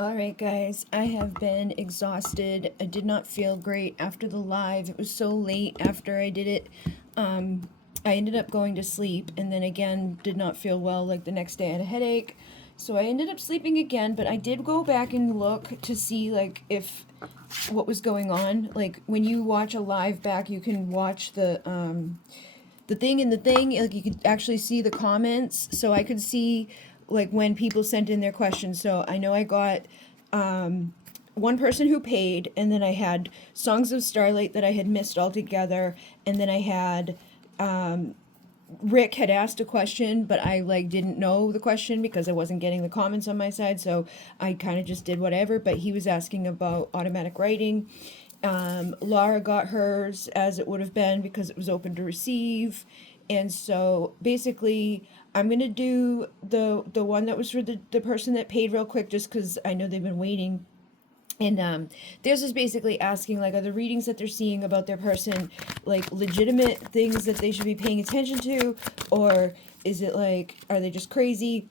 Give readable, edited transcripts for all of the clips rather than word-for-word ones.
All right, guys, I have been exhausted. I did not feel great after the live. It was so late after I did it. Um, I ended up going to sleep and then again did not feel well. Like the next day I had a headache. So I ended up sleeping again, but I did go back and look to see like if what was going on. Like when you watch a live back, you can watch the thing in the thing, like you could actually see the comments. So I could see like when people sent in their questions. So I know I got one person who paid, and then I had Songs of Starlight that I had missed altogether, and then I had Rick had asked a question, but I like didn't know the question because I wasn't getting the comments on my side, so I kind of just did whatever. But he was asking about automatic writing. Laura got hers as it would have been because it was open to receive, and so basically I'm gonna do the one that was for the person that paid real quick, just because I know they've been waiting. And theirs is basically asking, like, are the readings that they're seeing about their person, like, legitimate things that they should be paying attention to? Or is it, like, are they just crazy?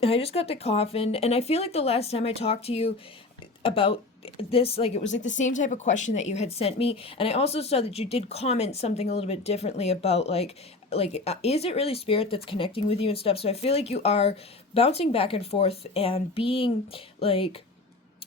And I just got the coffin. And I feel like the last time I talked to you about this, like, it was, like, the same type of question that you had sent me. And I also saw that you did comment something a little bit differently about, is it really spirit that's connecting with you and stuff? So I feel like you are bouncing back and forth and being, like,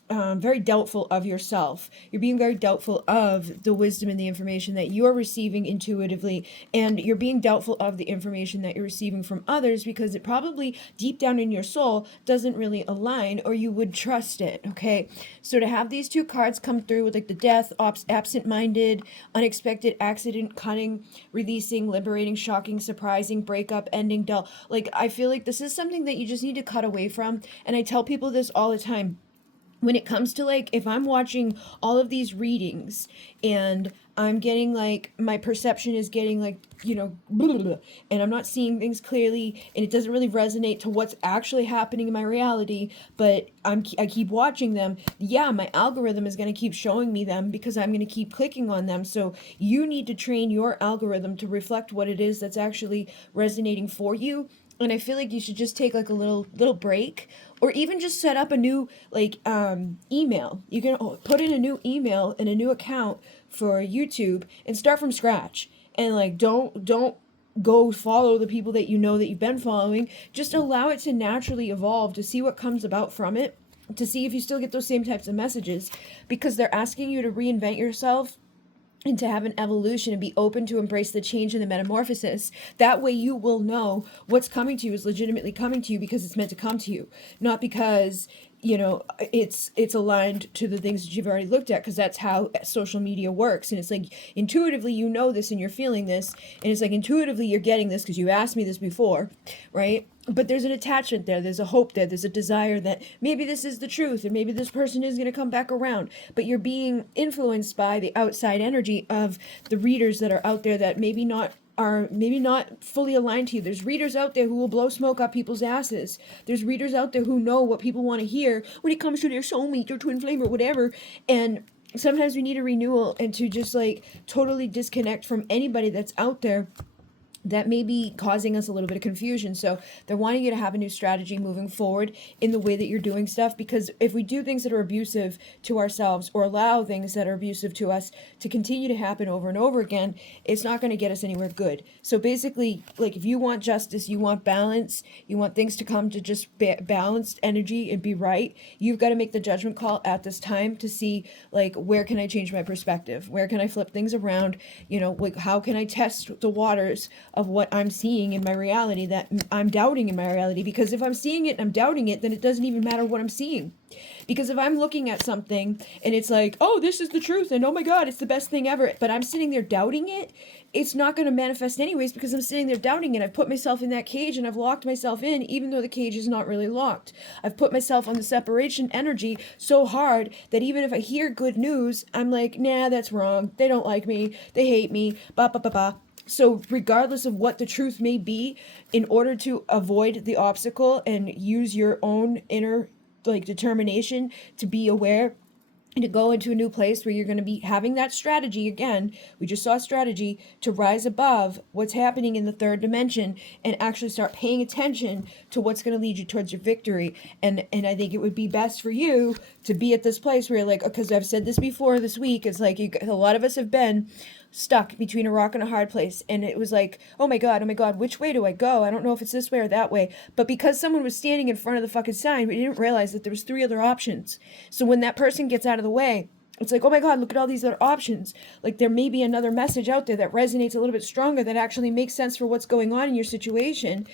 very doubtful of yourself. You're being very doubtful of the wisdom and the information that you're receiving intuitively, and you're being doubtful of the information that you're receiving from others because it probably deep down in your soul doesn't really align, or you would trust it. Okay, so to have these two cards come through with like the death, absent-minded, unexpected, accident, cutting, releasing, liberating, shocking, surprising, breakup, ending, dull. Like I feel like this is something that you just need to cut away from, and I tell people this all the time when it comes to like if I'm watching all of these readings and I'm getting like my perception is getting like blah, blah, blah, and I'm not seeing things clearly and it doesn't really resonate to what's actually happening in my reality, but I keep watching them. Yeah, my algorithm is going to keep showing me them because I'm going to keep clicking on them. So you need to train your algorithm to reflect what it is that's actually resonating for you. And I feel like you should just take like a little break, or even just set up a new like email. You can put in a new email and a new account for YouTube and start from scratch. And like don't go follow the people that you know that you've been following. Just allow it to naturally evolve, to see what comes about from it, to see if you still get those same types of messages, because they're asking you to reinvent yourself and to have an evolution and be open to embrace the change and the metamorphosis. That way you will know what's coming to you is legitimately coming to you because it's meant to come to you, not because it's aligned to the things that you've already looked at, because that's how social media works. And it's like intuitively you know this and you're feeling this, and it's like intuitively you're getting this because you asked me this before, right? But there's an attachment there, there's a hope there, there's a desire that maybe this is the truth and maybe this person is going to come back around. But you're being influenced by the outside energy of the readers that are out there that maybe not fully aligned to you. There's readers out there who will blow smoke up people's asses. There's readers out there who know what people want to hear when it comes to their soulmate or twin flame or whatever. And sometimes we need a renewal and to just like totally disconnect from anybody that's out there that may be causing us a little bit of confusion. So they're wanting you to have a new strategy moving forward in the way that you're doing stuff, because if we do things that are abusive to ourselves or allow things that are abusive to us to continue to happen over and over again, it's not going to get us anywhere good. So basically, like if you want justice, you want balance, you want things to come to just balanced energy and be right, you've got to make the judgment call at this time to see like where can I change my perspective, where can I flip things around, like how can I test the waters of what I'm seeing in my reality that I'm doubting in my reality. Because if I'm seeing it and I'm doubting it, then it doesn't even matter what I'm seeing. Because if I'm looking at something and it's like, oh, this is the truth and oh my God, it's the best thing ever, but I'm sitting there doubting it, it's not going to manifest anyways, because I'm sitting there doubting it. I've put myself in that cage and I've locked myself in, even though the cage is not really locked. I've put myself on the separation energy so hard that even if I hear good news, I'm like, nah, that's wrong. They don't like me. They hate me. Ba ba ba ba. So regardless of what the truth may be, in order to avoid the obstacle and use your own inner like determination to be aware and to go into a new place where you're going to be having that strategy again. We just saw strategy to rise above what's happening in the third dimension and actually start paying attention to what's going to lead you towards your victory. And I think it would be best for you to be at this place where you're like, because I've said this before this week, it's like a lot of us have been stuck between a rock and a hard place, and it was like, oh my god, which way do I go? I don't know if it's this way or that way. But because someone was standing in front of the fucking sign, we didn't realize that there was 3 other options. So when that person gets out of the way, it's like, oh my god, look at all these other options. Like, there may be another message out there that resonates a little bit stronger, that actually makes sense for what's going on in your situation.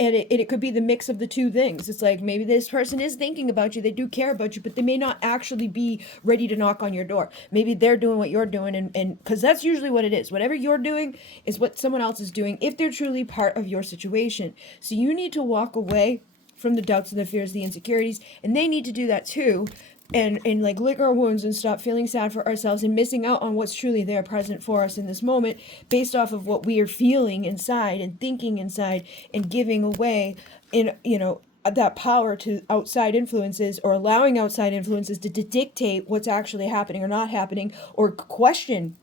And it could be the mix of the 2 things. It's like, maybe this person is thinking about you, they do care about you, but they may not actually be ready to knock on your door. Maybe they're doing what you're doing, and because that's usually what it is. Whatever you're doing is what someone else is doing, if they're truly part of your situation. So you need to walk away from the doubts and the fears, the insecurities, and they need to do that too. And like lick our wounds and stop feeling sad for ourselves and missing out on what's truly there present for us in this moment, based off of what we are feeling inside and thinking inside, and giving away in that power to outside influences, or allowing outside influences to dictate what's actually happening or not happening, or question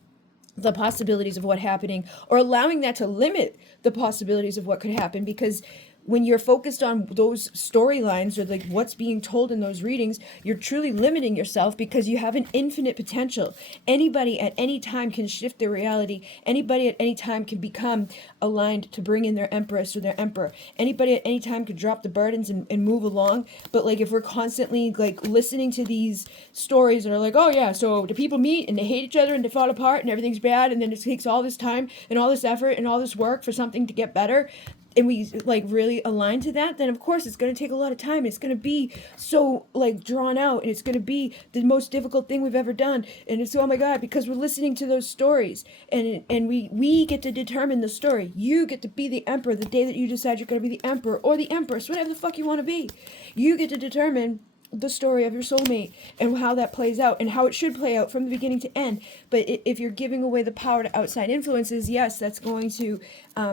the possibilities of what happening, or allowing that to limit the possibilities of what could happen. Because when you're focused on those storylines, or like what's being told in those readings, you're truly limiting yourself, because you have an infinite potential. Anybody at any time can shift their reality. Anybody at any time can become aligned to bring in their empress or their emperor. Anybody at any time could drop the burdens and move along. But like, if we're constantly like listening to these stories that are like, oh yeah, so the people meet and they hate each other and they fall apart and everything's bad, and then it takes all this time and all this effort and all this work for something to get better, and we like really align to that, then of course it's going to take a lot of time. It's going to be so like drawn out, and it's going to be the most difficult thing we've ever done. And it's, oh my god, because we're listening to those stories, and we get to determine the story. You get to be the emperor the day that you decide you're going to be the emperor or the empress, whatever the fuck you want to be. You get to determine the story of your soulmate and how that plays out, and how it should play out from the beginning to end. But if you're giving away the power to outside influences, yes, that's going to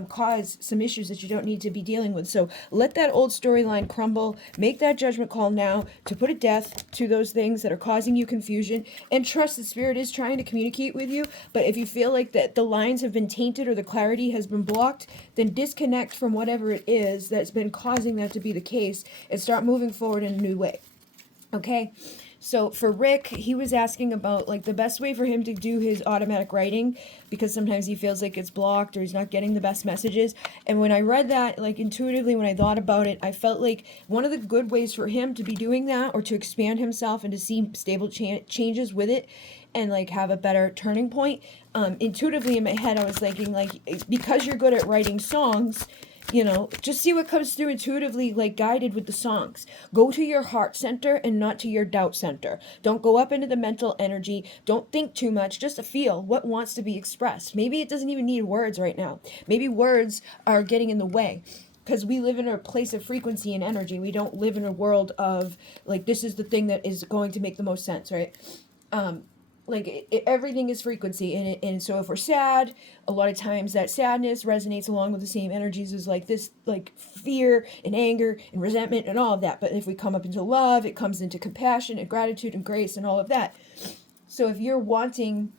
cause some issues that you don't need to be dealing with. So let that old storyline crumble. Make that judgment call now to put a death to those things that are causing you confusion, and trust the spirit is trying to communicate with you. But if you feel like that the lines have been tainted or the clarity has been blocked, then disconnect from whatever it is that's been causing that to be the case, and start moving forward in a new way. Okay, so for Rick, he was asking about like the best way for him to do his automatic writing, because sometimes he feels like it's blocked or he's not getting the best messages. And when I read that, like intuitively, when I thought about it, I felt like one of the good ways for him to be doing that, or to expand himself and to see stable changes with it, and like have a better turning point. Intuitively in my head, I was thinking like, because you're good at writing songs, just see what comes through intuitively, like guided with the songs. Go to your heart center and not to your doubt center. Don't go up into the mental energy. Don't think too much. Just feel what wants to be expressed. Maybe it doesn't even need words right now. Maybe words are getting in the way, because we live in a place of frequency and energy. We don't live in a world of like, this is the thing that is going to make the most sense, right? Everything is frequency, and so if we're sad, a lot of times that sadness resonates along with the same energies as like this, like fear and anger and resentment and all of that. But if we come up into love, it comes into compassion and gratitude and grace and all of that. So if you're wanting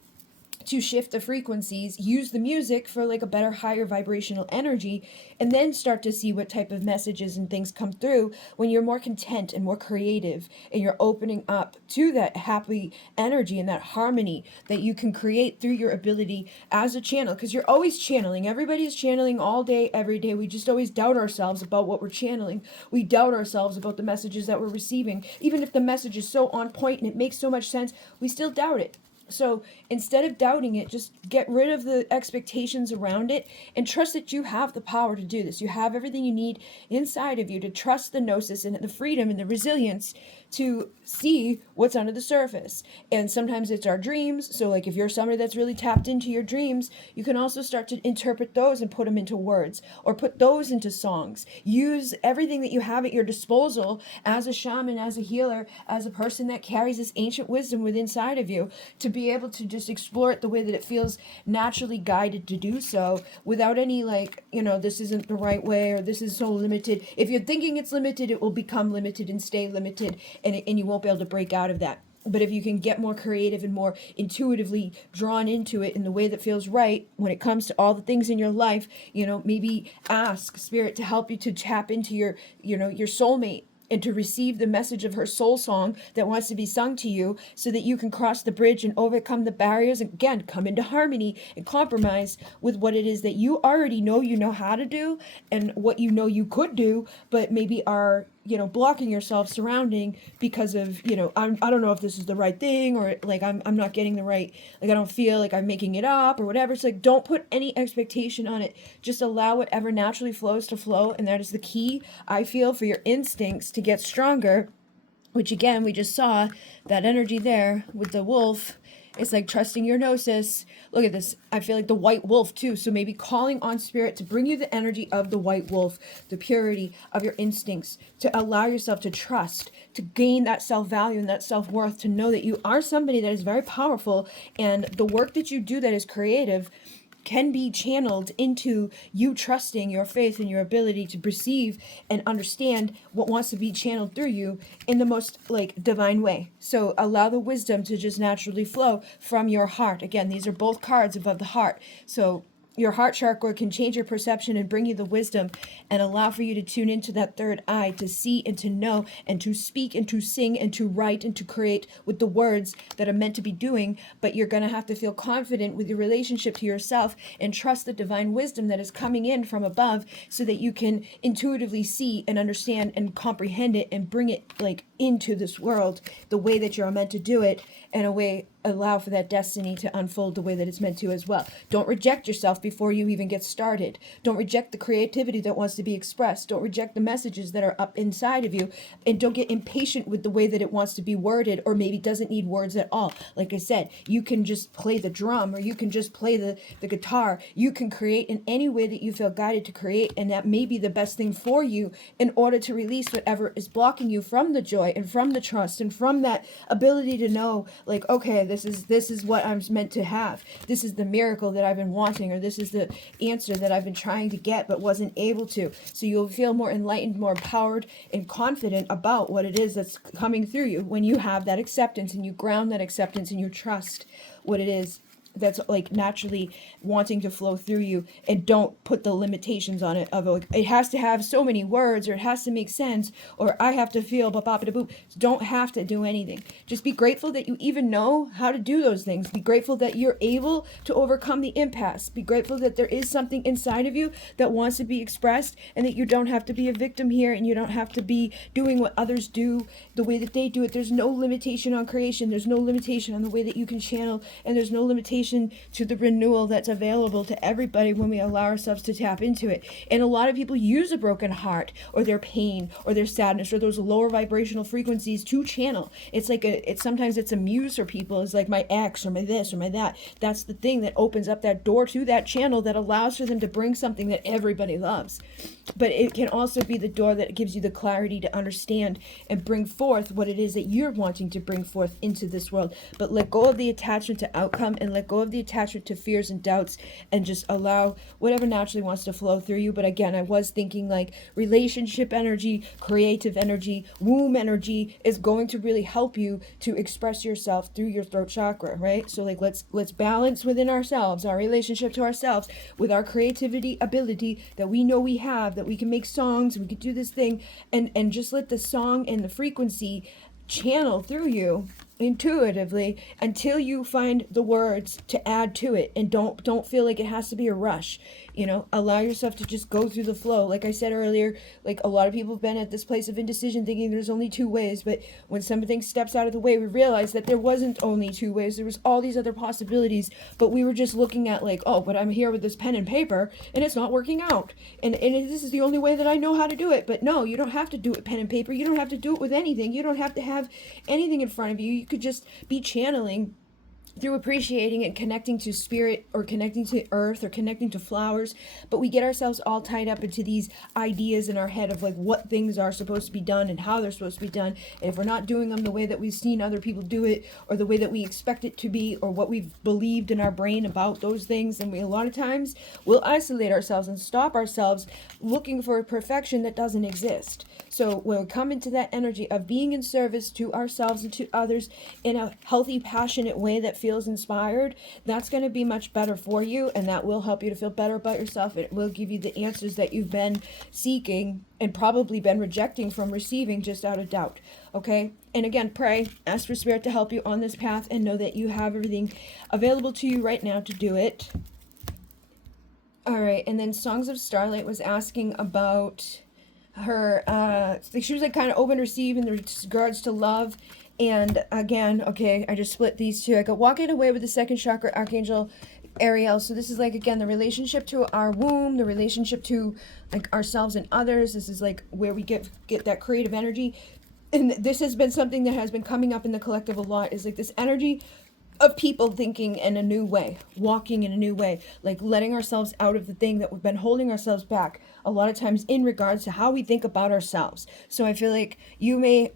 to shift the frequencies, use the music for like a better, higher vibrational energy, and then start to see what type of messages and things come through when you're more content and more creative, and you're opening up to that happy energy and that harmony that you can create through your ability as a channel. Because you're always channeling. Everybody is channeling all day, every day. We just always doubt ourselves about what we're channeling. We doubt ourselves about the messages that we're receiving. Even if the message is so on point and it makes so much sense, we still doubt it. So instead of doubting it, just get rid of the expectations around it, and trust that you have the power to do this. You have everything you need inside of you to trust the gnosis and the freedom and the resilience to see what's under the surface. And sometimes it's our dreams. So like if you're somebody that's really tapped into your dreams, you can also start to interpret those and put them into words, or put those into songs. Use everything that you have at your disposal as a shaman, as a healer, as a person that carries this ancient wisdom within inside of you, to be able to just explore it the way that it feels naturally guided to do so, without any like, this isn't the right way, or this is so limited. If you're thinking it's limited, it will become limited and stay limited, and you won't be able to break out of that. But if you can get more creative and more intuitively drawn into it in the way that feels right when it comes to all the things in your life, maybe ask Spirit to help you to tap into your soulmate and to receive the message of her soul song that wants to be sung to you, so that you can cross the bridge and overcome the barriers and, again, come into harmony and compromise with what it is that you already know you know how to do and what you know you could do, but maybe are blocking yourself surrounding because of I don't know if this is the right thing, or like I'm not getting the right, like I don't feel like I'm making it up or whatever. It's like, don't put any expectation on it. Just allow whatever naturally flows to flow, and that is the key, I feel, for your instincts to get stronger, which again we just saw that energy there with the wolf. It's like trusting your gnosis. Look at this. I feel like the white wolf too. So maybe calling on Spirit to bring you the energy of the white wolf, the purity of your instincts, to allow yourself to trust, to gain that self-value and that self-worth, to know that you are somebody that is very powerful, and the work that you do that is creative can be channeled into you trusting your faith and your ability to perceive and understand what wants to be channeled through you in the most divine way. So allow the wisdom to just naturally flow from your heart. Again, these are both cards above the heart. So your heart chakra can change your perception and bring you the wisdom and allow for you to tune into that third eye to see and to know and to speak and to sing and to write and to create with the words that are meant to be doing. But you're going to have to feel confident with your relationship to yourself and trust the divine wisdom that is coming in from above, so that you can intuitively see and understand and comprehend it and bring it into this world the way that you're meant to do it, and allow for that destiny to unfold the way that it's meant to as well. Don't reject yourself before you even get started. Don't reject the creativity that wants to be expressed. Don't reject the messages that are up inside of you, and don't get impatient with the way that it wants to be worded, or maybe doesn't need words at all. Like I said, you can just play the drum, or you can just play the guitar. You can create in any way that you feel guided to create, and that may be the best thing for you in order to release whatever is blocking you from the joy and from the trust and from that ability to know, okay, this is what I'm meant to have. This is the miracle that I've been wanting, or this is the answer that I've been trying to get but wasn't able to. So you'll feel more enlightened, more empowered, and confident about what it is that's coming through you when you have that acceptance and you ground that acceptance and you trust what it is that's naturally wanting to flow through you, and don't put the limitations on it of it has to have so many words, or it has to make sense, or I have to feel boop. Don't have to do anything. Just be grateful that you even know how to do those things. Be grateful that you're able to overcome the impasse. Be grateful that there is something inside of you that wants to be expressed, and that you don't have to be a victim here, and you don't have to be doing what others do the way that they do it. There's no limitation on creation. There's no limitation on the way that you can channel, and there's no limitation to the renewal that's available to everybody when we allow ourselves to tap into it. And a lot of people use a broken heart, or their pain, or their sadness, or those lower vibrational frequencies to channel. It's sometimes it's a muse for people. It's like my ex, or my this, or my that. That's the thing that opens up that door to that channel that allows for them to bring something that everybody loves. But it can also be the door that gives you the clarity to understand and bring forth what it is that you're wanting to bring forth into this world. But let go of the attachment to outcome, and let go of the attachment to fears and doubts, and just allow whatever naturally wants to flow through you. But again, I was thinking relationship energy, creative energy, womb energy is going to really help you to express yourself through your throat chakra, right? So let's balance within ourselves, our relationship to ourselves, with our creativity ability that we know we have, that we can make songs, we could do this thing, and just let the song and the frequency channel through you intuitively until you find the words to add to it. And don't feel like it has to be a rush. Allow yourself to just go through the flow. Like I said earlier, a lot of people have been at this place of indecision thinking there's only two ways, but when something steps out of the way, we realize that there wasn't only two ways. There was all these other possibilities, but we were just looking at but I'm here with this pen and paper and it's not working out, and this is the only way that I know how to do it. But no, you don't have to do it pen and paper. You don't have to do it with anything. You don't have to have anything in front of you. You could just be channeling through appreciating and connecting to spirit or connecting to earth or connecting to flowers, but we get ourselves all tied up into these ideas in our head of like what things are supposed to be done and how they're supposed to be done, and if we're not doing them the way that we've seen other people do it or the way that we expect it to be or what we've believed in our brain about those things, and we a lot of times will isolate ourselves and stop ourselves looking for a perfection that doesn't exist. So when we come into that energy of being in service to ourselves and to others in a healthy, passionate way that feels inspired, that's going to be much better for you, and that will help you to feel better about yourself. It will give you the answers that you've been seeking and probably been rejecting from receiving just out of doubt. Okay? And again, pray, ask for Spirit to help you on this path, and know that you have everything available to you right now to do it. All right, and then Songs of Starlight was asking about her, she was like kind of open to receive in regards to love. And again, okay, I just split these two. I got walking away with the second chakra, Archangel Ariel. So this is like, again, the relationship to our womb, the relationship to like ourselves and others. This is like where we get that creative energy. And this has been something that has been coming up in the collective a lot, is like this energy of people thinking in a new way, walking in a new way, like letting ourselves out of the thing that we've been holding ourselves back a lot of times in regards to how we think about ourselves. So I feel like you may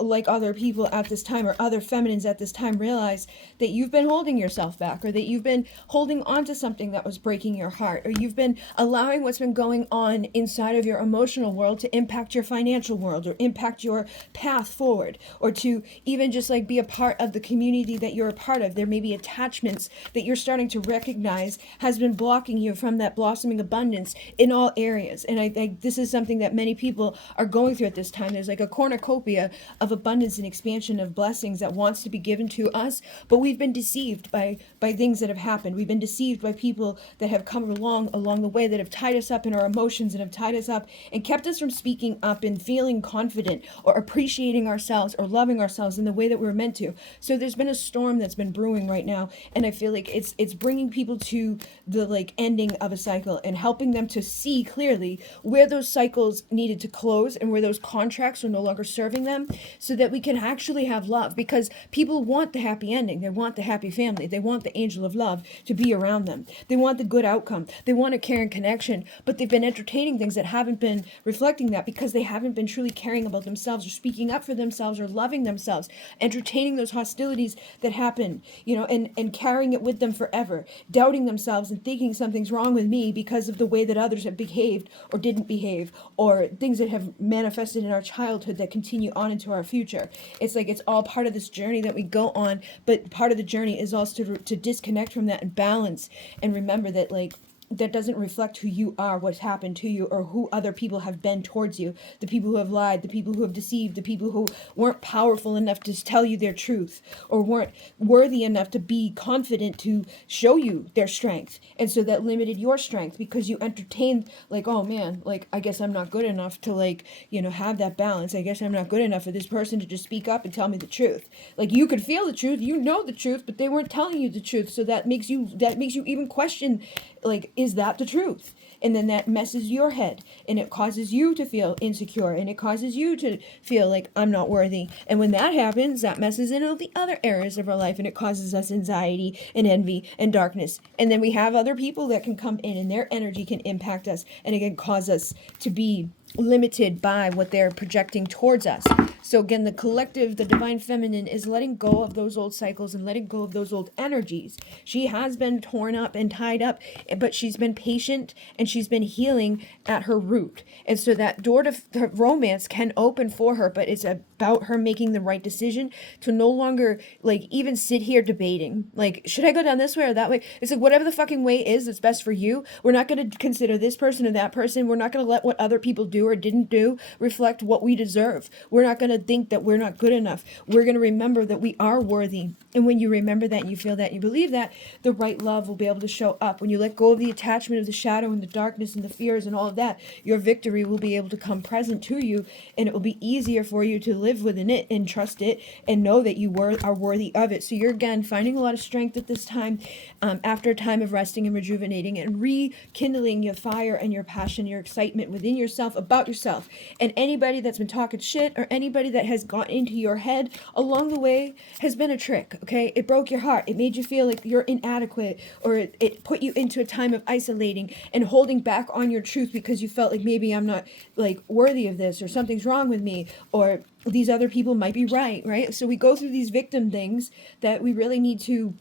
like other people at this time or other feminines at this time realize that you've been holding yourself back, or that you've been holding on to something that was breaking your heart, or you've been allowing what's been going on inside of your emotional world to impact your financial world or impact your path forward, or to even just like be a part of the community that you're a part of. There may be attachments that you're starting to recognize has been blocking you from that blossoming abundance in all areas. And I think this is something that many people are going through at this time. There's like a cornucopia of abundance and expansion of blessings that wants to be given to us, but we've been deceived by things that have happened. We've been deceived by people that have come along the way that have tied us up in our emotions and have tied us up and kept us from speaking up and feeling confident or appreciating ourselves or loving ourselves in the way that we were meant to. So there's been a storm that's been brewing right now, and I feel like it's bringing people to the like ending of a cycle and helping them to see clearly where those cycles needed to close and where those contracts are no longer serving them, so that we can actually have love. Because people want the happy ending, they want the happy family, they want the angel of love to be around them, they want the good outcome, they want a care and connection, but they've been entertaining things that haven't been reflecting that, because they haven't been truly caring about themselves or speaking up for themselves or loving themselves, entertaining those hostilities that happen, and carrying it with them forever, doubting themselves and thinking something's wrong with me because of the way that others have behaved or didn't behave, or things that have manifested in our childhood that continue on into our future. It's like it's all part of this journey that we go on, but part of the journey is also to disconnect from that and balance and remember that like that doesn't reflect who you are, what's happened to you, or who other people have been towards you. The people who have lied, the people who have deceived, the people who weren't powerful enough to tell you their truth, or weren't worthy enough to be confident to show you their strength. And so that limited your strength because you entertained like, oh man, like I guess I'm not good enough to like, have that balance. I guess I'm not good enough for this person to just speak up and tell me the truth. Like you could feel the truth, the truth, but they weren't telling you the truth. So that makes you even question, like, is that the truth? And then that messes your head, and it causes you to feel insecure, and it causes you to feel like I'm not worthy. And when that happens, that messes in all the other areas of our life, and it causes us anxiety and envy and darkness. And then we have other people that can come in, and their energy can impact us, and it can cause us to be limited by what they're projecting towards us. So again, the collective, the divine feminine, is letting go of those old cycles and letting go of those old energies. She has been torn up and tied up, but she's been patient and she's been healing at her root. And so that door to romance can open for her, but it's about her making the right decision to no longer like even sit here debating, like, should I go down this way or that way? It's like whatever the fucking way is that's best for you. We're not going to consider this person or that person. We're not going to let what other people do or didn't do reflect what we deserve. We're not going to think that we're not good enough. We're going to remember that we are worthy. And when you remember that and you feel that and you believe that, the right love will be able to show up. When you let go of the attachment of the shadow and the darkness and the fears and all of that, your victory will be able to come present to you, and it will be easier for you to live within it and trust it and know that you are worthy of it. So you're again finding a lot of strength at this time, after a time of resting and rejuvenating and rekindling your fire and your passion, your excitement within yourself about yourself. And anybody that's been talking shit or anybody that has gotten into your head along the way has been a trick, okay? It broke your heart. It made you feel like you're inadequate, or it put you into a time of isolating and holding back on your truth because you felt like maybe I'm not like worthy of this, or something's wrong with me, or these other people might be right? So we go through these victim things that we really need to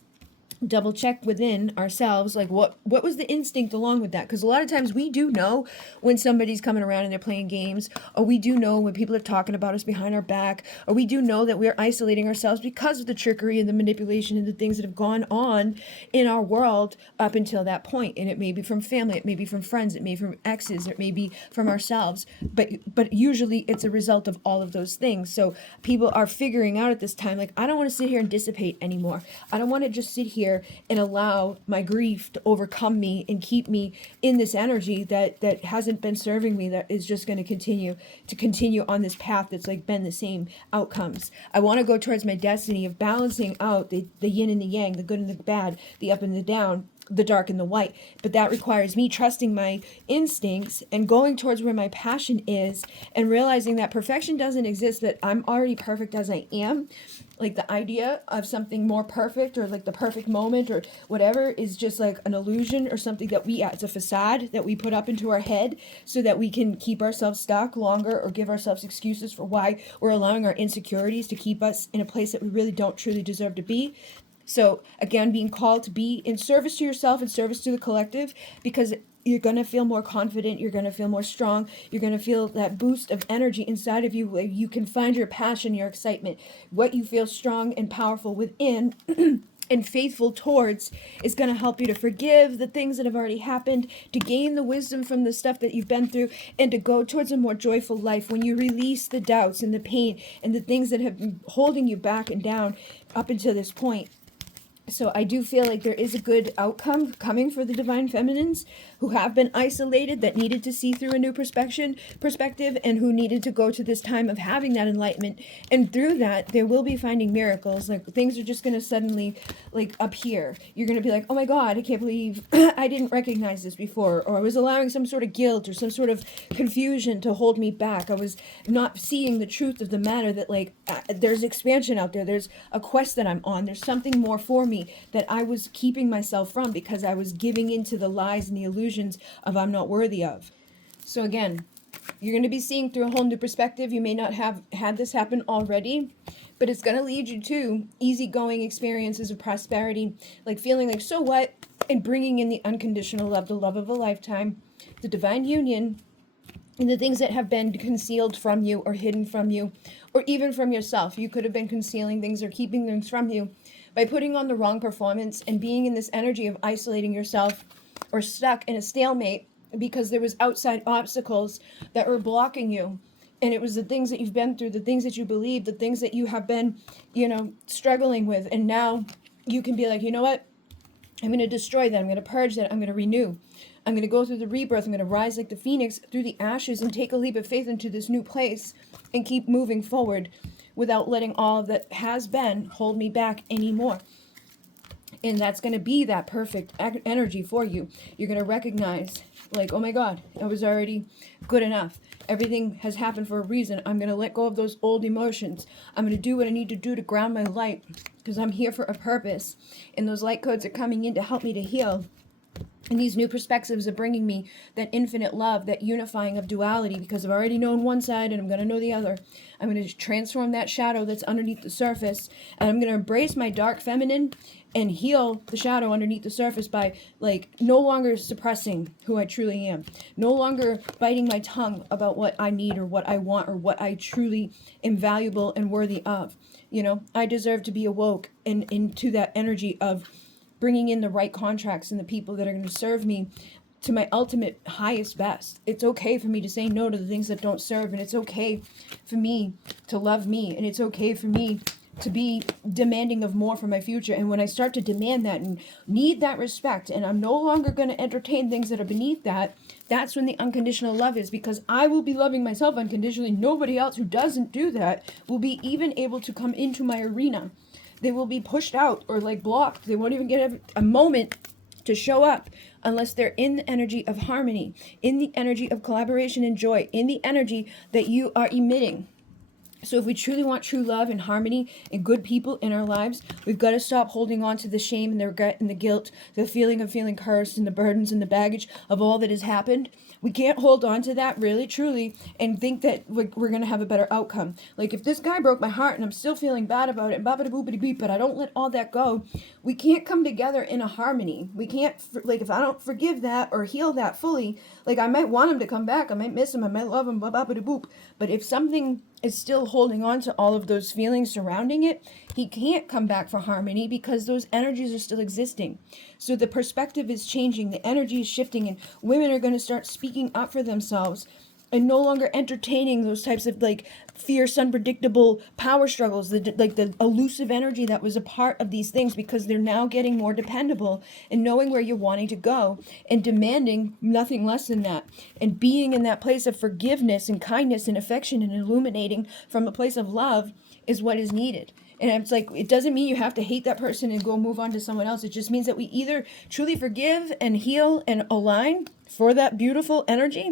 double check within ourselves, like what was the instinct along with that, because a lot of times we do know when somebody's coming around and they're playing games, or we do know when people are talking about us behind our back, or we do know that we're isolating ourselves because of the trickery and the manipulation and the things that have gone on in our world up until that point. And it may be from family, it may be from friends, it may be from exes, it may be from ourselves, but usually it's a result of all of those things. So people are figuring out at this time, like, I don't want to sit here and dissipate anymore. I don't want to just sit here and allow my grief to overcome me and keep me in this energy that hasn't been serving me, that is just going to continue on this path that's like been the same outcomes. I want to go towards my destiny of balancing out the yin and the yang, the good and the bad, the up and the down, the dark and the white. But that requires me trusting my instincts and going towards where my passion is, and realizing that perfection doesn't exist, that I'm already perfect as I am. Like the idea of something more perfect, or like the perfect moment or whatever, is just like an illusion, or something that it's a facade that we put up into our head so that we can keep ourselves stuck longer, or give ourselves excuses for why we're allowing our insecurities to keep us in a place that we really don't truly deserve to be. So again, being called to be in service to yourself and service to the collective, because you're going to feel more confident, you're going to feel more strong, you're going to feel that boost of energy inside of you, where you can find your passion, your excitement, what you feel strong and powerful within and faithful towards, is going to help you to forgive the things that have already happened, to gain the wisdom from the stuff that you've been through, and to go towards a more joyful life when you release the doubts and the pain and the things that have been holding you back and down up until this point. So I do feel like there is a good outcome coming for the divine feminines who have been isolated, that needed to see through a new perspective, and who needed to go to this time of having that enlightenment. And through that, they will be finding miracles. Like, things are just going to suddenly like appear. You're going to be like, oh my God, I can't believe I didn't recognize this before, or I was allowing some sort of guilt or some sort of confusion to hold me back. I was not seeing the truth of the matter, that like there's expansion out there. There's a quest that I'm on. There's something more for me that I was keeping myself from because I was giving into the lies and the illusions of I'm not worthy of. So again, you're going to be seeing through a whole new perspective. You may not have had this happen already, but it's going to lead you to easygoing experiences of prosperity, like feeling like, so what? And bringing in the unconditional love, the love of a lifetime, the divine union, and the things that have been concealed from you or hidden from you, or even from yourself. You could have been concealing things or keeping things from you by putting on the wrong performance and being in this energy of isolating yourself, or stuck in a stalemate because there was outside obstacles that were blocking you. And it was the things that you've been through, the things that you believe, the things that you have been, struggling with. And now you can be like, you know what? I'm going to destroy that. I'm going to purge that. I'm going to renew. I'm going to go through the rebirth. I'm going to rise like the phoenix through the ashes and take a leap of faith into this new place and keep moving forward without letting all that has been hold me back anymore. And that's going to be that perfect energy for you. You're going to recognize, like, oh my God, I was already good enough. Everything has happened for a reason. I'm going to let go of those old emotions. I'm going to do what I need to do to ground my light, because I'm here for a purpose. And those light codes are coming in to help me to heal. And these new perspectives are bringing me that infinite love, that unifying of duality, because I've already known one side and I'm going to know the other. I'm going to transform that shadow that's underneath the surface, and I'm going to embrace my dark feminine and heal the shadow underneath the surface by like no longer suppressing who I truly am, no longer biting my tongue about what I need or what I want or what I truly am valuable and worthy of. I deserve to be awoke and into that energy of bringing in the right contracts and the people that are going to serve me to my ultimate highest best. It's okay for me to say no to the things that don't serve, and it's okay for me to love me, and it's okay for me to be demanding of more for my future. And when I start to demand that and need that respect, and I'm no longer going to entertain things that are beneath that, that's when the unconditional love is, because I will be loving myself unconditionally. Nobody else who doesn't do that will be even able to come into my arena. They will be pushed out or like blocked. They won't even get a moment to show up unless they're in the energy of harmony, in the energy of collaboration and joy, in the energy that you are emitting. So if we truly want true love and harmony and good people in our lives, we've got to stop holding on to the shame and the regret and the guilt, the feeling of feeling cursed and the burdens and the baggage of all that has happened. We can't hold on to that really, truly, and think that we're going to have a better outcome. Like if this guy broke my heart and I'm still feeling bad about it, but I don't let all that go, we can't come together in a harmony. We can't, like if I don't forgive that or heal that fully, like I might want him to come back, I might miss him, I might love him, but if something is still holding on to all of those feelings surrounding it, he can't come back for harmony because those energies are still existing. So the perspective is changing, the energy is shifting, and women are going to start speaking up for themselves and no longer entertaining those types of like fierce, unpredictable power struggles, the elusive energy that was a part of these things, because they're now getting more dependable and knowing where you're wanting to go and demanding nothing less than that, and being in that place of forgiveness and kindness and affection and illuminating from a place of love is what is needed. And it's like, it doesn't mean you have to hate that person and go move on to someone else. It just means that we either truly forgive and heal and align for that beautiful energy,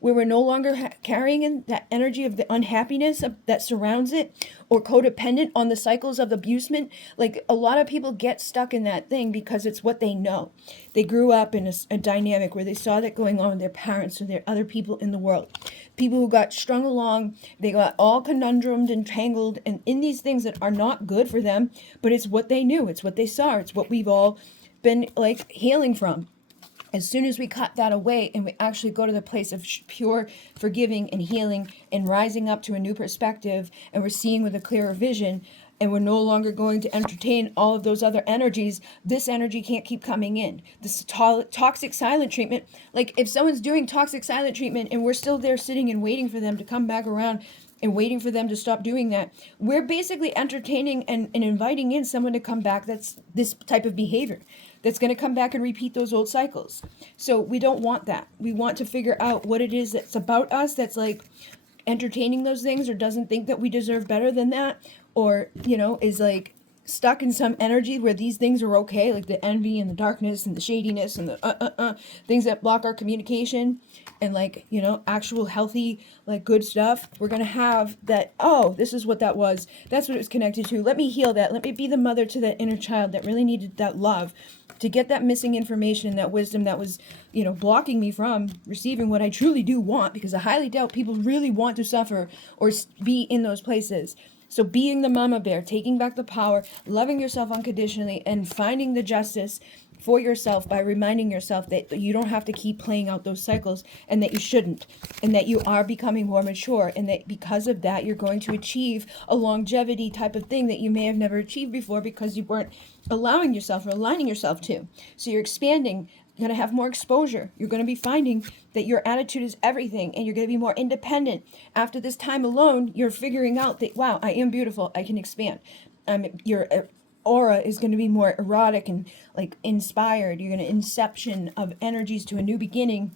where we're no longer carrying in that energy of the unhappiness that surrounds it, or codependent on the cycles of abusement. Like a lot of people get stuck in that thing because it's what they know. They grew up in a dynamic where they saw that going on with their parents or their other people in the world. People who got strung along, they got all conundrumed and tangled and in these things that are not good for them, but it's what they knew, it's what they saw, it's what we've all been like healing from. As soon as we cut that away and we actually go to the place of pure forgiving and healing and rising up to a new perspective, and we're seeing with a clearer vision, and we're no longer going to entertain all of those other energies, this energy can't keep coming in. This toxic silent treatment, like if someone's doing toxic silent treatment and we're still there sitting and waiting for them to come back around and waiting for them to stop doing that, we're basically entertaining and inviting in someone to come back that's this type of behavior, that's going to come back and repeat those old cycles. So we don't want that. We want to figure out what it is that's about us that's like entertaining those things, or doesn't think that we deserve better than that, or, you know, is like stuck in some energy where these things are okay, like the envy and the darkness and the shadiness and the things that block our communication, and like, you know, actual healthy, like good stuff. We're going to have that, oh, this is what that was. That's what it was connected to. Let me heal that. Let me be the mother to that inner child that really needed that love, to get that missing information and that wisdom that was, you know, blocking me from receiving what I truly do want, because I highly doubt people really want to suffer or be in those places. So being the mama bear, taking back the power, loving yourself unconditionally, and finding the justice for yourself by reminding yourself that you don't have to keep playing out those cycles, and that you shouldn't, and that you are becoming more mature, and that because of that you're going to achieve a longevity type of thing that you may have never achieved before because you weren't allowing yourself or aligning yourself to. So you're expanding. You're going to have more exposure. You're going to be finding that your attitude is everything, and you're going to be more independent. After this time alone, you're figuring out that, wow, I am beautiful. I can expand. Your aura is going to be more erotic and like inspired. You're going to inception of energies to a new beginning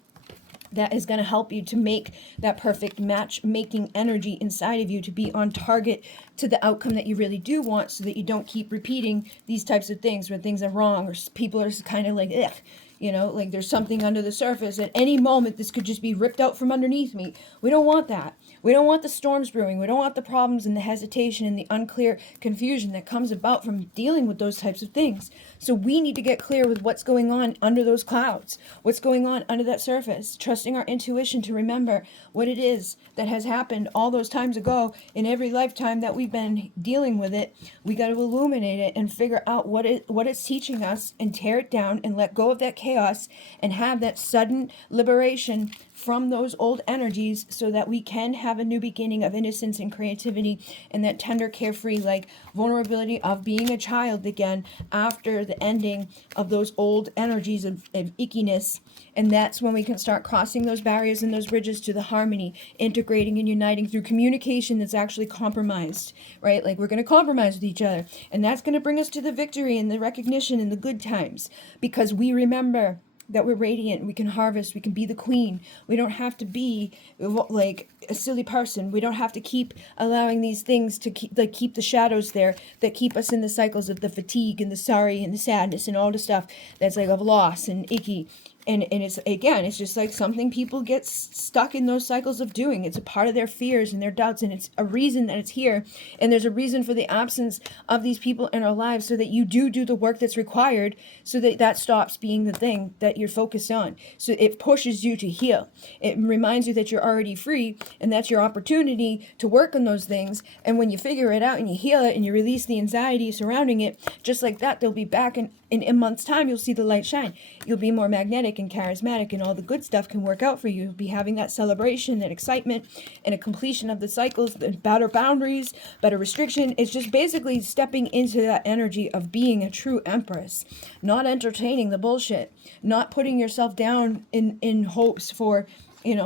that is going to help you to make that perfect match making energy inside of you to be on target to the outcome that you really do want, so that you don't keep repeating these types of things where things are wrong or people are kind of like, ugh. You know, like there's something under the surface. At any moment, this could just be ripped out from underneath me. We don't want that. We don't want the storms brewing. We don't want the problems and the hesitation and the unclear confusion that comes about from dealing with those types of things. So we need to get clear with what's going on under those clouds, what's going on under that surface, trusting our intuition to remember what it is that has happened all those times ago in every lifetime that we've been dealing with it. We got to illuminate it and figure out what it's teaching us, and tear it down and let go of that chaos, and have that sudden liberation from those old energies, so that we can have a new beginning of innocence and creativity, and that tender, carefree, like vulnerability of being a child again after the ending of those old energies of ickiness. And that's when we can start crossing those barriers and those bridges to the harmony, integrating and uniting through communication that's actually compromised, right? Like we're going to compromise with each other, and that's going to bring us to the victory and the recognition and the good times, because we remember that we're radiant, we can harvest, we can be the queen. We don't have to be like a silly person. We don't have to keep allowing these things to keep the shadows there that keep us in the cycles of the fatigue and the sorry and the sadness and all the stuff that's like of loss and icky. And it's, again, it's just like something people get stuck in those cycles of doing. It's a part of their fears and their doubts, and it's a reason that it's here. And there's a reason for the absence of these people in our lives, so that you do the work that's required, so that that stops being the thing that you're focused on. So it pushes you to heal. It reminds you that you're already free, and that's your opportunity to work on those things. And when you figure it out and you heal it and you release the anxiety surrounding it, just like that, they'll be back in a month's time. You'll see the light shine. You'll be more magnetic and charismatic, and all the good stuff can work out for you. You'll be having that celebration, that excitement, and a completion of the cycles, the better boundaries, better restriction. It's just basically stepping into that energy of being a true empress, not entertaining the bullshit, not putting yourself down in hopes for,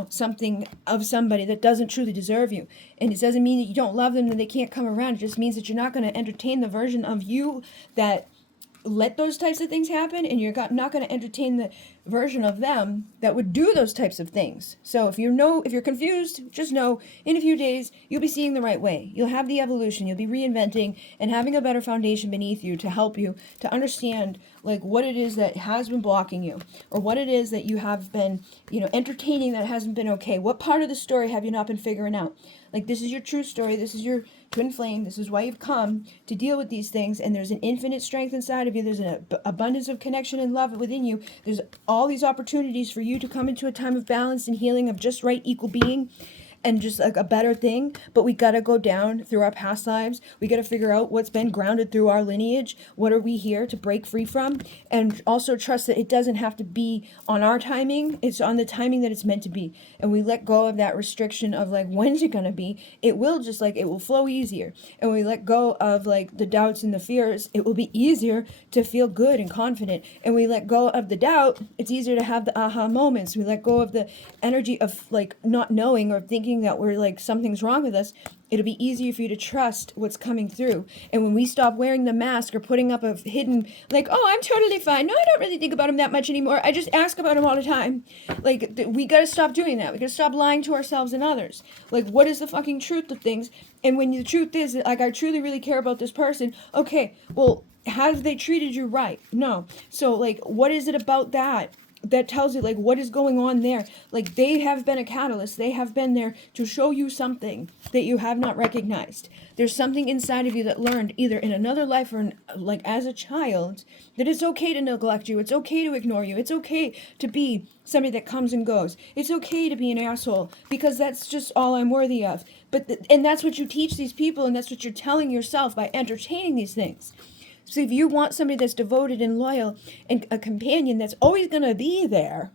something of somebody that doesn't truly deserve you. And it doesn't mean that you don't love them, that they can't come around. It just means that you're not going to entertain the version of you that let those types of things happen, and you're not going to entertain the version of them that would do those types of things. So if you're confused, just know in a few days you'll be seeing the right way. You'll have the evolution, you'll be reinventing and having a better foundation beneath you to help you to understand like what it is that has been blocking you, or what it is that you have been entertaining that hasn't been okay. What part of the story have you not been figuring out? Like, this is your true story, this is your twin flame, this is why you've come to deal with these things, and there's an infinite strength inside of you, there's an abundance of connection and love within you, there's all these opportunities for you to come into a time of balance and healing, of just right equal being, and just like a better thing. But we got to go down through our past lives. We got to figure out what's been grounded through our lineage. What are we here to break free from? And also trust that it doesn't have to be on our timing. It's on the timing that it's meant to be. And we let go of that restriction of like, when's it going to be? It will it will flow easier. And we let go of like the doubts and the fears. It will be easier to feel good and confident. And we let go of the doubt. It's easier to have the aha moments. We let go of the energy of like not knowing or thinking that we're like something's wrong with us. It'll be easier for you to trust what's coming through. And when we stop wearing the mask or putting up a hidden like, oh, I'm totally fine, no, I don't really think about him that much anymore, I just ask about him all the time, like we got to stop doing that. We got to stop lying to ourselves and others. Like, what is the fucking truth of things? And when the truth is like, I truly really care about this person, okay, well, have they treated you right? No. So like, what is it about that tells you like what is going on there? Like, they have been a catalyst. They have been there to show you something that you have not recognized. There's something inside of you that learned either in another life or like as a child, that it's okay to neglect you. It's okay to ignore you. It's okay to be somebody that comes and goes. It's okay to be an asshole because that's just all I'm worthy of. And that's what you teach these people, and that's what you're telling yourself by entertaining these things. So if you want somebody that's devoted and loyal and a companion that's always going to be there,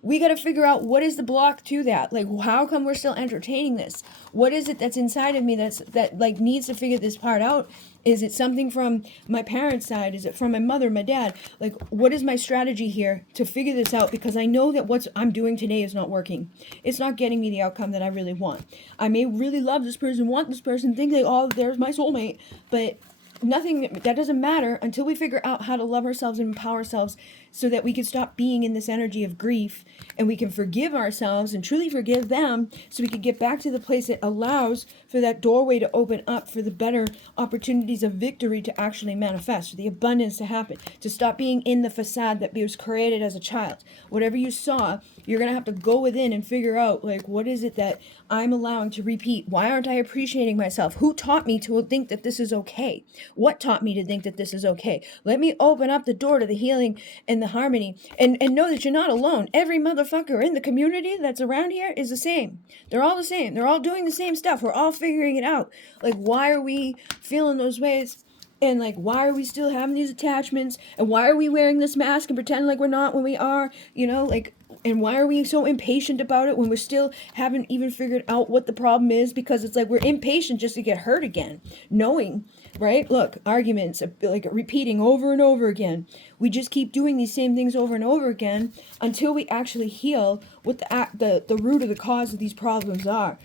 we got to figure out what is the block to that. Like, how come we're still entertaining this? What is it that's inside of me that like needs to figure this part out? Is it something from my parents' side? Is it from my mother, my dad? Like, what is my strategy here to figure this out? Because I know that what I'm doing today is not working. It's not getting me the outcome that I really want. I may really love this person, want this person, think like, oh, there's my soulmate, but that doesn't matter until we figure out how to love ourselves and empower ourselves, so that we can stop being in this energy of grief, and we can forgive ourselves and truly forgive them, so we can get back to the place that allows for that doorway to open up for the better opportunities of victory to actually manifest, for the abundance to happen, to stop being in the facade that was created as a child. Whatever you saw, you're going to have to go within and figure out, like, what is it that I'm allowing to repeat? Why aren't I appreciating myself? Who taught me to think that this is okay? What taught me to think that this is okay? Let me open up the door to the healing and the harmony, and know that you're not alone. Every motherfucker in the community that's around here is the same. They're all the same. They're all doing the same stuff. We're all figuring it out. Like, why are we feeling those ways? And like, why are we still having these attachments? And why are we wearing this mask and pretending like we're not when we are? Like, and why are we so impatient about it when we still haven't even figured out what the problem is? Because it's like we're impatient just to get hurt again, knowing, right? Look, arguments, like repeating over and over again. We just keep doing these same things over and over again until we actually heal what the root of the cause of these problems are.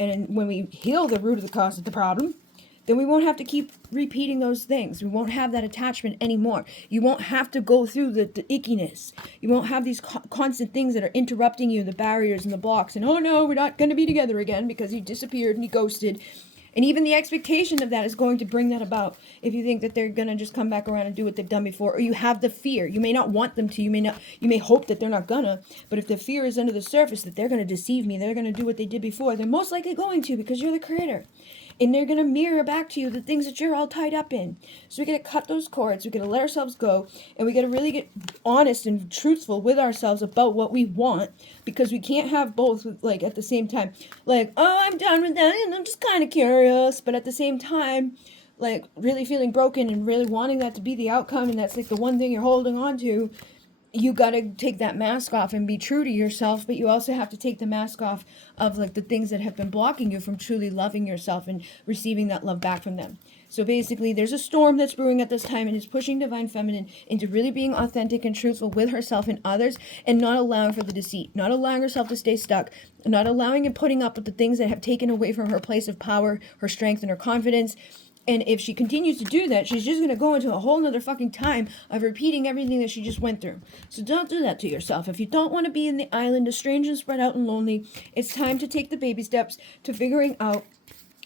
And when we heal the root of the cause of the problem, then we won't have to keep repeating those things. We won't have that attachment anymore. You won't have to go through the ickiness. You won't have these constant things that are interrupting you, the barriers and the blocks. And, oh no, we're not going to be together again because he disappeared and he ghosted. And even the expectation of that is going to bring that about. If you think that they're going to just come back around and do what they've done before, or you have the fear, you may not want them to, you may hope that they're not gonna, but if the fear is under the surface that they're going to deceive me, they're going to do what they did before, they're most likely going to, because you're the creator. And they're going to mirror back to you the things that you're all tied up in. So we got to cut those cords. We got to let ourselves go. And we got to really get honest and truthful with ourselves about what we want. Because we can't have both, like, at the same time. Like, oh, I'm done with that and I'm just kind of curious. But at the same time, like, really feeling broken and really wanting that to be the outcome. And that's, like, the one thing you're holding on to. You got to take that mask off and be true to yourself, but you also have to take the mask off of, like, the things that have been blocking you from truly loving yourself and receiving that love back from them. So basically, there's a storm that's brewing at this time, and it's pushing Divine Feminine into really being authentic and truthful with herself and others, and not allowing for the deceit, not allowing herself to stay stuck, not allowing and putting up with the things that have taken away from her place of power, her strength, and her confidence. And if she continues to do that, she's just going to go into a whole nother fucking time of repeating everything that she just went through. So don't do that to yourself. If you don't want to be in the island, estranged and spread out and lonely, it's time to take the baby steps to figuring out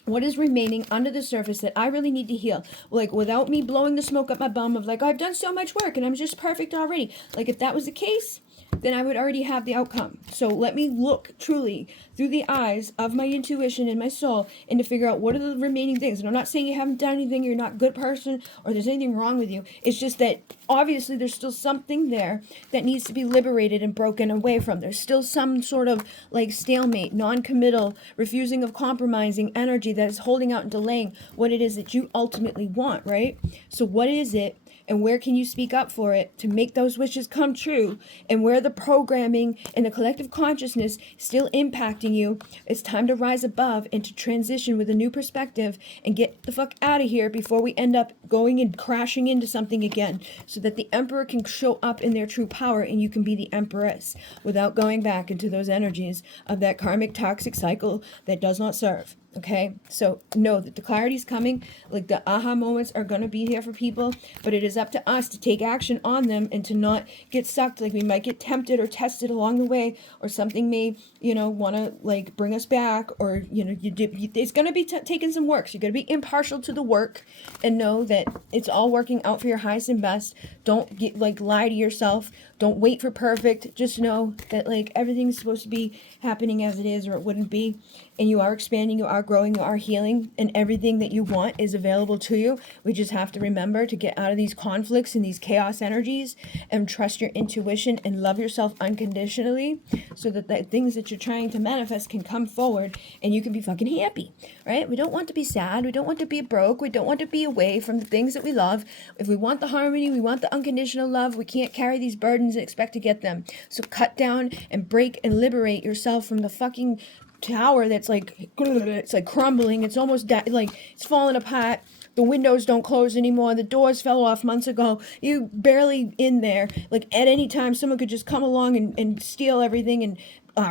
what is remaining under the surface that I really need to heal. Like, without me blowing the smoke up my bum of, like, I've done so much work and I'm just perfect already. Like, if that was the case, then I would already have the outcome. So let me look truly through the eyes of my intuition and my soul and to figure out what are the remaining things. And I'm not saying you haven't done anything, you're not a good person, or there's anything wrong with you. It's just that obviously there's still something there that needs to be liberated and broken away from. There's still some sort of, like, stalemate, non-committal, refusing of compromising energy that is holding out and delaying what it is that you ultimately want, right? So what is it? And where can you speak up for it to make those wishes come true? And where the programming and the collective consciousness still impacting you, it's time to rise above and to transition with a new perspective and get the fuck out of here before we end up going and crashing into something again, so that the emperor can show up in their true power and you can be the empress without going back into those energies of that karmic toxic cycle that does not serve. Okay, so know that the clarity is coming. Like, the aha moments are going to be here for people, but it is up to us to take action on them and to not get sucked. Like, we might get tempted or tested along the way, or something may, want to, like, bring us back, or, it's going to be taking some work. So you're going to be impartial to the work and know that it's all working out for your highest and best. Don't lie to yourself. Don't wait for perfect. Just know that, like, everything's supposed to be happening as it is, or it wouldn't be. And you are expanding, you are growing, you are healing, and everything that you want is available to you. We just have to remember to get out of these conflicts and these chaos energies and trust your intuition and love yourself unconditionally, so that the things that you're trying to manifest can come forward and you can be fucking happy, right? We don't want to be sad. We don't want to be broke. We don't want to be away from the things that we love. If we want the harmony, we want the unconditional love, we can't carry these burdens and expect to get them. So cut down and break and liberate yourself from the fucking tower that's it's like crumbling. It's almost it's falling apart. The windows don't close anymore. The doors fell off months ago. You barely in there. Like, at any time someone could just come along and steal everything and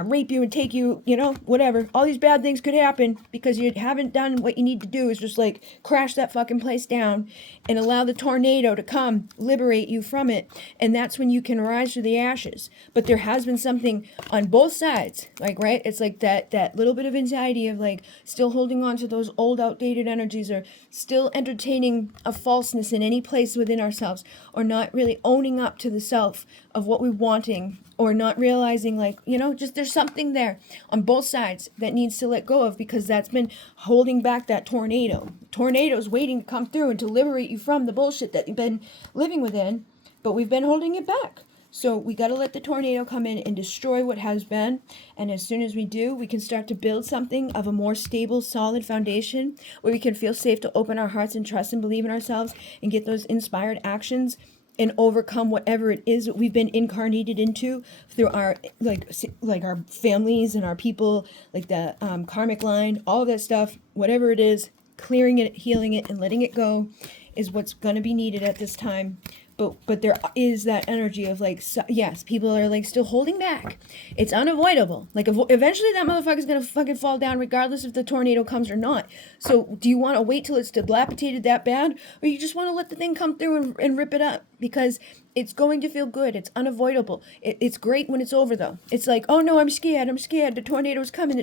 rape you and take you, whatever. All these bad things could happen because you haven't done what you need to do, is just, like, crash that fucking place down and allow the tornado to come liberate you from it. And that's when you can rise to the ashes. But there has been something on both sides, like, right? It's like that little bit of anxiety of, like, still holding on to those old outdated energies, or still entertaining a falseness in any place within ourselves, or not really owning up to the self of what we're wanting, or not realizing, like, just there's something there on both sides that needs to let go of, because that's been holding back that tornado. Tornado's waiting to come through and to liberate you from the bullshit that you've been living within, but we've been holding it back. So we got to let the tornado come in and destroy what has been. And as soon as we do, we can start to build something of a more stable, solid foundation where we can feel safe to open our hearts and trust and believe in ourselves and get those inspired actions and overcome whatever it is that we've been incarnated into through our like our families and our people, like the karmic line, all of that stuff, whatever it is. clearing it, healing it, and letting it go is what's going to be needed at this time. But there is that energy of like, so, yes, people are like still holding back. It's unavoidable. Like eventually that motherfucker's gonna fucking fall down regardless if the tornado comes or not. So do you want to wait till it's dilapidated that bad, or you just want to let the thing come through and rip it up? Because it's going to feel good. It's unavoidable. It's great when it's over though. It's like, oh no, I'm scared. The tornado's coming.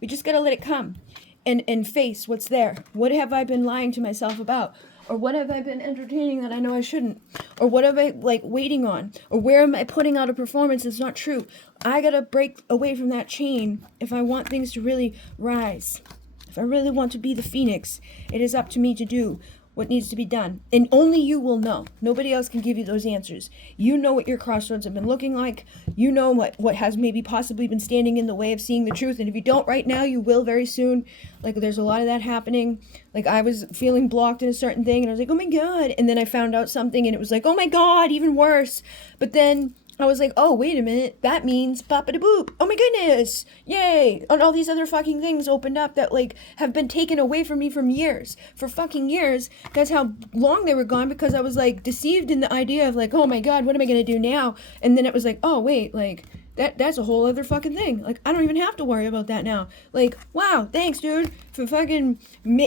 We just gotta let it come and face what's there. What have I been lying to myself about? Or what have I been entertaining that I know I shouldn't? Or what have I like waiting on? Or where am I putting out a performance that's not true? I gotta break away from that chain if I want things to really rise. If I really want to be the phoenix, it is up to me to do what needs to be done. And only you will know. Nobody else can give you those answers. You know what your crossroads have been looking like. You know what has maybe possibly been standing in the way of seeing the truth. And if you don't right now, you will very soon. Like there's a lot of that happening. Like I was feeling blocked in a certain thing and I was like, oh my God. And then I found out something and it was like, oh my God, even worse. But then I was like, oh, wait a minute. That means pop-a-da-boop. Oh my goodness. Yay. And all these other fucking things opened up that like have been taken away from me from years. For fucking years. That's how long they were gone, because I was like deceived in the idea of like, oh my God, what am I going to do now? And then it was like, oh wait, like that's a whole other fucking thing. Like I don't even have to worry about that now. Like, wow, thanks dude for fucking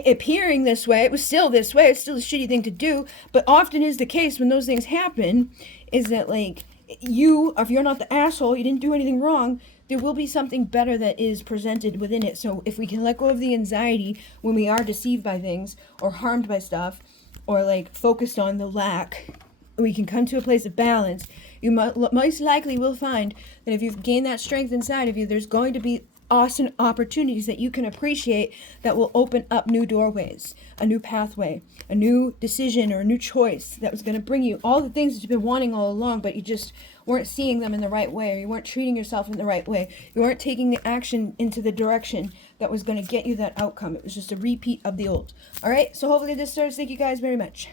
appearing this way. It was still this way. It's still a shitty thing to do. But often is the case when those things happen is that like, if you're not the asshole, you didn't do anything wrong, there will be something better that is presented within it. So if we can let go of the anxiety when we are deceived by things or harmed by stuff or like focused on the lack, we can come to a place of balance. You most likely will find that if you've gained that strength inside of you, there's going to be awesome opportunities that you can appreciate that will open up new doorways, a new pathway, a new decision or a new choice that was going to bring you all the things that you've been wanting all along, but you just weren't seeing them in the right way, or you weren't treating yourself in the right way. You weren't taking the action into the direction that was going to get you that outcome. It was just a repeat of the old. All right, so hopefully this serves. Thank you guys very much.